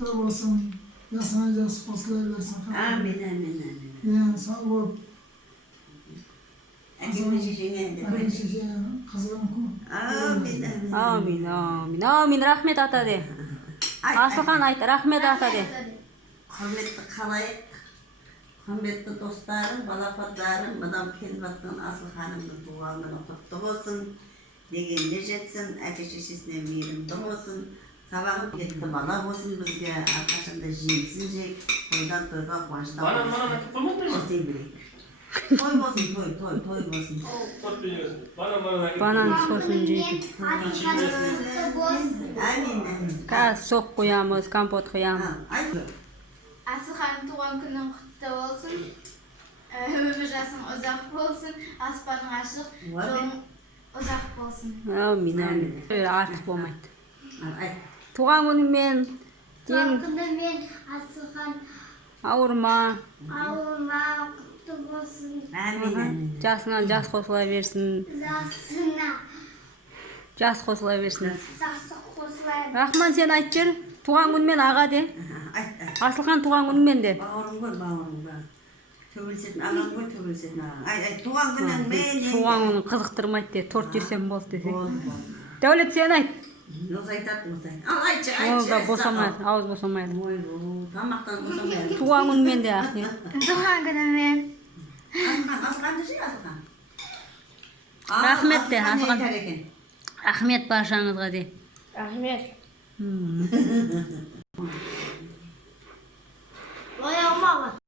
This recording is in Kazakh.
құтты болсын, жасыңа жақсы қосыла берсін. Amin, amin, amin. Ең сау болып, Әкеме шешеңе де әке шешең қызығын көп. Amin, amin. Amin, amin, amin. Рахмет ата де. Асылхан айт, рахмет ата де. Құрметті қалайық, құрметті достарым, балапандарым, мынау келіп жатқан Асылханымның туған күні құтты болсын, дегенде жетсін, әке шешесіне мейірімді болсын, сабағын кетті бала болсын бізге, әрқашанда жемсін жек, тойдан тойға қуаныштан қостай берейік. Той болсын, той болсын. Банан сосын жейді. Әмин, әмин. Қазір соқ қоямыз, компот қоямыз. Асылханның туған күнің құтты болсын. Өмір жасың ұзақ болсын. Аспаның ашық, жолың ұзақ болсын. Amin, amin. Артық болмайды. Айт. Туған күнімен Туған күнімен Асылхан ауырма, ауылға құтты болсын. Әмин, әмин. жасыңа жас қосыла берсін. Жасына Жас қосыла берсін. жақсы қосыла Рахман сен айтып жүр. Туған күнімен аға де. Айт, айт. Асылхан туған күнімен де. Бауырым ғой, бауырым ғой. Төбелсетін ағам ғой, төбелсетін ағам. Айт, туған күнің мен. Туған күнін қызықтырмайды де. Торт жесем болды десе. Болды. Дәулет сен айт. Осы айтады, осы айт. Ал, айтшы, Ол да айтшы. босамайды, ауыз босамайды. Ой, тамақтан босамайды. Туған күнімен де рахмет. Туған күнімен Асылхан десе, Асылхан. Рахмет де, Асылхан Асылхан. не айтар екен? Рахмет баршаңызға де. рахмет.